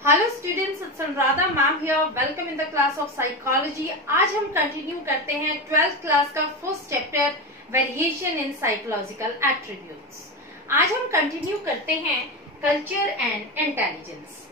Hello students, it's Anuradha ma'am here. Welcome in the class of psychology. आज हम continue करते हैं 12th क्लास का first chapter variation in psychological attributes. आज हम कंटिन्यू करते हैं कल्चर एंड इंटेलिजेंस।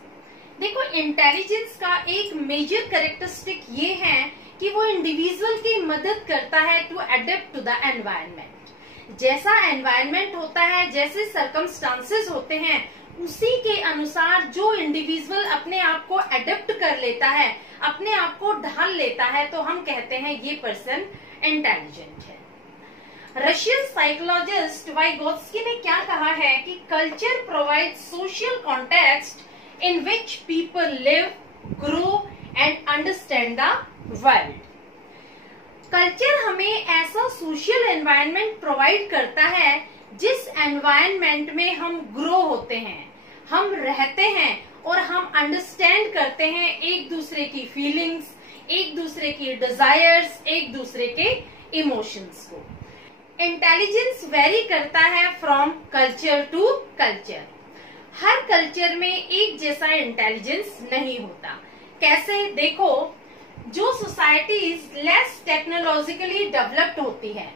देखो, इंटेलिजेंस का एक मेजर कैरेक्टरिस्टिक ये है कि वो इंडिविजुअल की मदद करता है to adapt to the environment. जैसा एनवायरनमेंट होता है, जैसे सर्कमस्टांसेस होते हैं, उसी के अनुसार जो इंडिविजुअल अपने आप को अडेप्ट कर लेता है, अपने आप को ढाल लेता है, तो हम कहते हैं ये पर्सन इंटेलिजेंट है। रशियन साइकोलॉजिस्ट वाइगोत्स्की ने क्या कहा है कि culture provides social context in which people live, grow and understand the world. Culture हमें ऐसा सोशल एनवायरनमेंट प्रोवाइड करता है जिस एनवायरनमेंट में हम ग्रो होते हैं, हम रहते हैं और हम अंडरस्टैंड करते हैं एक दूसरे की फीलिंग्स, एक दूसरे की डिजायर्स, एक दूसरे के इमोशंस को। इंटेलिजेंस वेरी करता है फ्रॉम कल्चर टू कल्चर। हर कल्चर में एक जैसा इंटेलिजेंस नहीं होता। कैसे? देखो, जो सोसाइटीज लेस टेक्नोलॉजिकली डेवलप्ड होती है,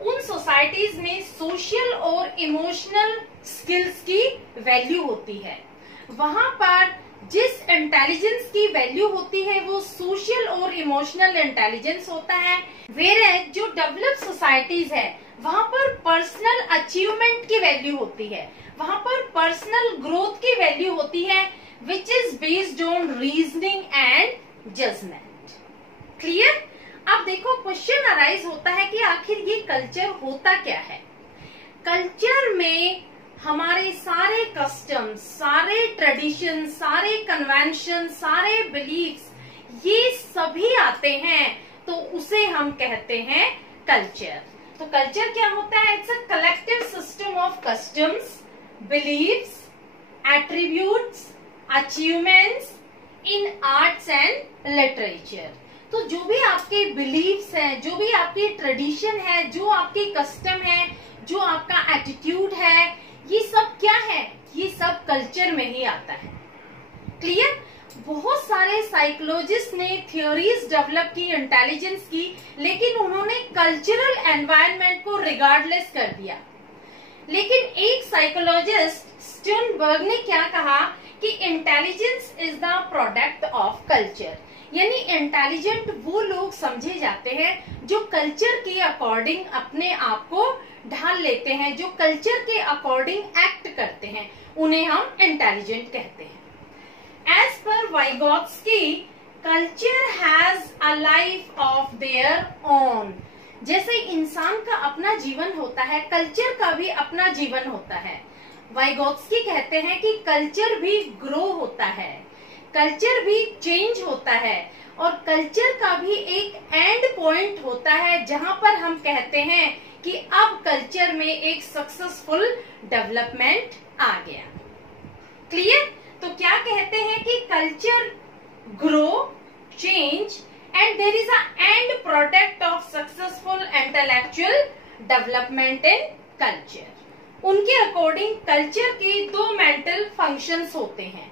उन सोसाइटीज में सोशल और इमोशनल स्किल्स की वैल्यू होती है। वहां पर जिस इंटेलिजेंस की वैल्यू होती है वो सोशल और इमोशनल इंटेलिजेंस होता है। वेयर जो डेवलप्ड सोसाइटीज है, वहां पर पर्सनल अचीवमेंट की वैल्यू होती है, वहां पर पर्सनल ग्रोथ की वैल्यू होती है, which is based on reasoning and judgement. Clear? अब देखो, क्वेश्चन अराइज होता है कि आखिर ये कल्चर होता क्या है। कल्चर में हमारे सारे कस्टम्स, सारे ट्रेडिशन, सारे कन्वेंशन, सारे बिलीफ्स, ये सभी आते हैं, तो उसे हम कहते हैं कल्चर। तो कल्चर क्या होता है? It's a collective system of customs, beliefs, attributes, achievements in arts and literature. तो जो भी आपके बिलीव्स हैं, जो भी आपकी ट्रेडिशन है, जो आपकी कस्टम है, जो आपका एटीट्यूड है, ये सब क्या है? ये सब कल्चर में ही आता है। क्लियर? बहुत सारे साइकोलॉजिस्ट ने थ्योरीज डेवलप की इंटेलिजेंस की, लेकिन उन्होंने कल्चरल एनवायरनमेंट को रिगार्डलेस कर दिया। लेकिन एक साइकोलॉजिस्ट स्टर्नबर्ग ने क्या कहा कि intelligence is the product of culture. यानी इंटेलिजेंट वो लोग समझे जाते हैं जो कल्चर के अकॉर्डिंग अपने आप को ढाल लेते हैं, जो कल्चर के अकॉर्डिंग एक्ट करते हैं, उन्हें हम इंटेलिजेंट कहते हैं। As per Vygotsky, culture has a life of their own. जैसे इंसान का अपना जीवन होता है, कल्चर का भी अपना जीवन होता है। वाइगोत्स्की कहते हैं कि कल्चर भी ग्रो होता है, कल्चर भी चेंज होता है, और कल्चर का भी एक एंड पॉइंट होता है जहां पर हम कहते हैं कि अब कल्चर में एक सक्सेसफुल डेवलपमेंट आ गया। क्लियर? तो क्या कहते हैं कि culture grow, change and there is a end product of successful intellectual development in culture. उनके अकॉर्डिंग कल्चर के दो मेंटल फंक्शंस होते हैं।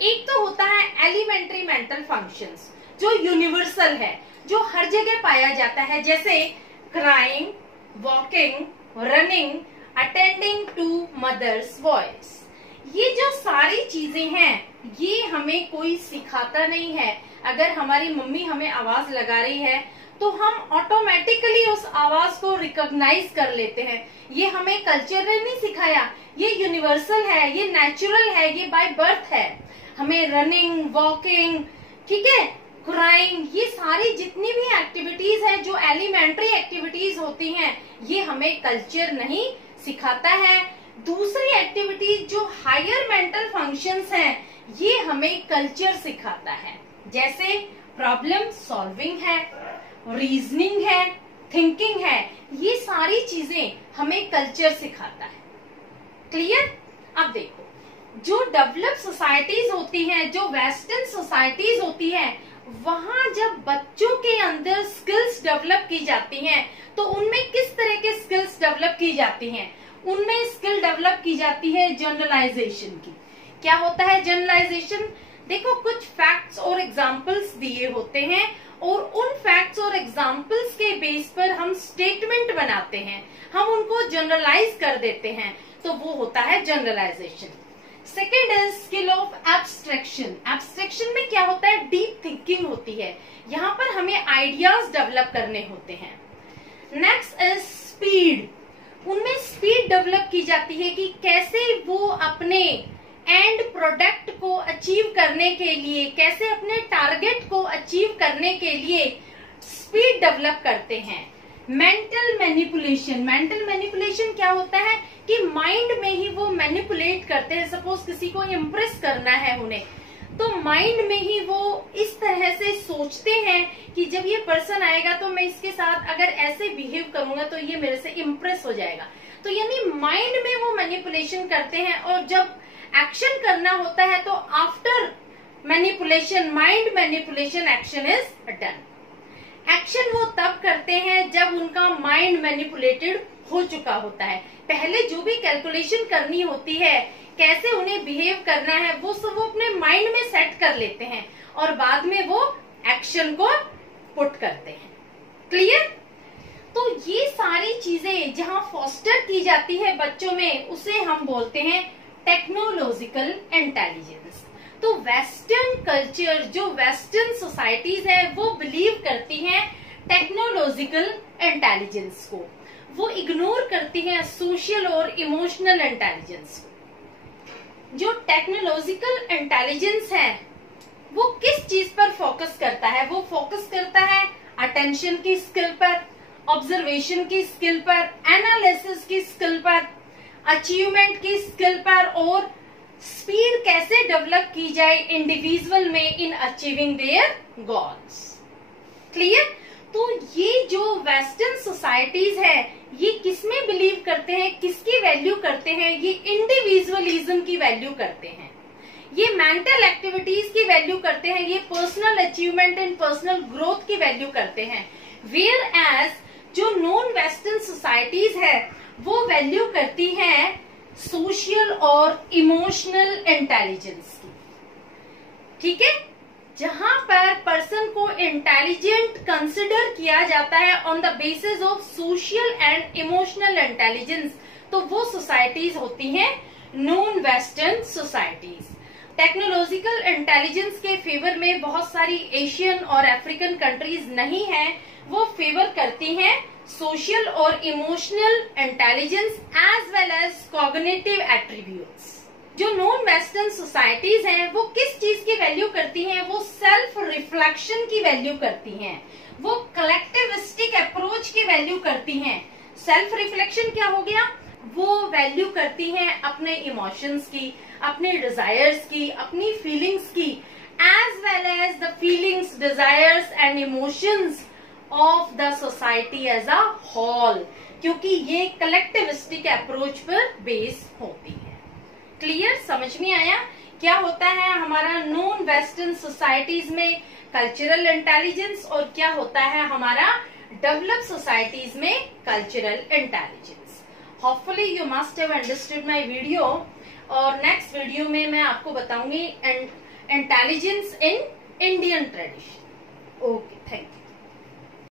एक तो होता है एलिमेंट्री मेंटल फंक्शंस, जो यूनिवर्सल है, जो हर जगह पाया जाता है, जैसे crying, walking, running, attending to mother's voice. ये जो सारी चीजें हैं, ये हमें कोई सिखाता नहीं है। अगर हमारी मम्मी हमें आवाज लगा रही है तो हम ऑटोमेटिकली उस आवाज को रिकॉग्नाइज कर लेते हैं। ये हमें कल्चर ने नहीं सिखाया, ये यूनिवर्सल है, ये नेचुरल है, ये बाय बर्थ है। हमें रनिंग, वॉकिंग, ठीक है, क्राइंग, ये सारी जितनी भी एक्टिविटीज हैं, जो एलिमेंट्री एक्टिविटीज होती हैं, ये हमें कल्चर नहीं सिखाता है। दूसरी एक्टिविटीज जो हायर मेंटल फंक्शंस हैं, ये हमें कल्चर सिखाता है। जैसे प्रॉब्लम सॉल्विंग है, रीजनिंग है, थिंकिंग है, ये सारी चीजें हमें कल्चर सिखाता है। क्लियर? अब देखो, जो डेवलप सोसाइटीज होती हैं, जो वेस्टर्न सोसाइटीज होती हैं, वहां जब बच्चों के अंदर स्किल्स डेवलप की जाती हैं, तो उनमें किस तरह के स्किल्स डेवलप की जाती हैं? उनमें स्किल डेवलप की जाती है जनरलाइजेशन की। क्या होता है जनरलाइजेशन? देखो कुछ फैक्ट्स और एग्जाम्पल्स दिए होते हैं और उन फैक्ट्स और एग्जाम्पल्स के बेस पर हम स्टेटमेंट बनाते हैं, हम उनको जनरलाइज कर देते हैं, तो वो होता है generalisation. Second is skill of abstraction. Abstraction में क्या होता है, डीप थिंकिंग होती है, यहाँ पर हमें आइडियाज डेवलप करने होते हैं। Next is speed. उनमें स्पीड डेवलप की जाती है कि कैसे वो अपने एंड प्रोडक्ट को अचीव करने के लिए, कैसे अपने टारगेट को अचीव करने के लिए स्पीड डेवलप करते हैं। Mental manipulation. मेंटल मैनिपुलेशन क्या होता है कि माइंड में ही वो मैनिपुलेट करते हैं। सपोज किसी को इम्प्रेस करना है उन्हें, तो माइंड में ही वो इस तरह से सोचते हैं कि जब ये पर्सन आएगा तो मैं इसके साथ अगर ऐसे बिहेव करूंगा तो ये मेरे से इम्प्रेस हो जाएगा। तो यानी माइंड में वो मैनिपुलेशन करते हैं, और जब एक्शन करना होता है तो after manipulation, mind manipulation, action is done. Action वो तब करते हैं जब उनका माइंड मैनिपुलेटेड हो चुका होता है। पहले जो भी कैलकुलेशन करनी होती है, कैसे उन्हें बिहेव करना है, वो सब वो अपने माइंड में सेट कर लेते हैं और बाद में वो एक्शन को पुट करते हैं। क्लियर? तो ये सारी चीजें जहां फॉस्टर की जाती है बच्चों में, उसे हम बोलते हैं टेक्नोलॉजिकल इंटेलिजेंस। तो वेस्टर्न कल्चर, जो वेस्टर्न सोसाइटीज है, वो बिलीव करती हैं टेक्नोलॉजिकल इंटेलिजेंस को, वो इग्नोर करती हैं सोशल और इमोशनल इंटेलिजेंस को। जो टेक्नोलॉजिकल इंटेलिजेंस है वो किस चीज पर फोकस करता है, वो फोकस करता है अटेंशन की स्किल पर, ऑब्जर्वेशन की स्किल पर, एनालिसिस की स्किल पर, अचीवमेंट की स्किल पर, और स्पीड कैसे डेवलप की जाए इंडिविजुअल में in achieving their goals. Clear? तो ये जो वेस्टर्न सोसाइटीज है, ये किसमें बिलीव करते हैं, किसकी वैल्यू करते हैं, ये इंडिविजुअलिज्म की वैल्यू करते हैं, ये मेंटल एक्टिविटीज की वैल्यू करते हैं, ये personal achievement and personal growth की वैल्यू करते हैं। वेयर एज जो नॉन वेस्टर्न सोसाइटीज है वो वैल्यू करती हैं सोशल और इमोशनल इंटेलिजेंस की। ठीक है? जहां पर पर्सन को इंटेलिजेंट कंसिडर किया जाता है on the basis of social and emotional intelligence, तो वो सोसाइटीज होती हैं non western societies. Technological intelligence के फेवर में बहुत सारी एशियन और अफ्रीकन कंट्रीज नहीं है, वो फेवर करती हैं सोशल और emotional intelligence as well as cognitive attributes. जो नॉन वेस्टर्न सोसाइटीज हैं वो किस चीज की वैल्यू करती हैं, वो सेल्फ रिफ्लेक्शन की वैल्यू करती हैं, वो कलेक्टिविस्टिक अप्रोच की वैल्यू करती हैं। सेल्फ रिफ्लेक्शन क्या हो गया, वो वैल्यू करती हैं अपने इमोशंस की, अपने डिजायर्स की, अपनी फीलिंग्स की, as well as the feelings, desires and emotions of the society as a whole, क्योंकि ये कलेक्टिविस्टिक अप्रोच पर बेस होती है। क्लियर? समझ में आया क्या होता है हमारा नॉन वेस्टर्न सोसाइटीज में कल्चरल इंटेलिजेंस और क्या होता है हमारा डेवलप्ड सोसाइटीज में cultural intelligence. Hopefully you must have understood my video, और नेक्स्ट वीडियो में मैं आपको बताऊंगी intelligence in Indian tradition. Okay, thank you.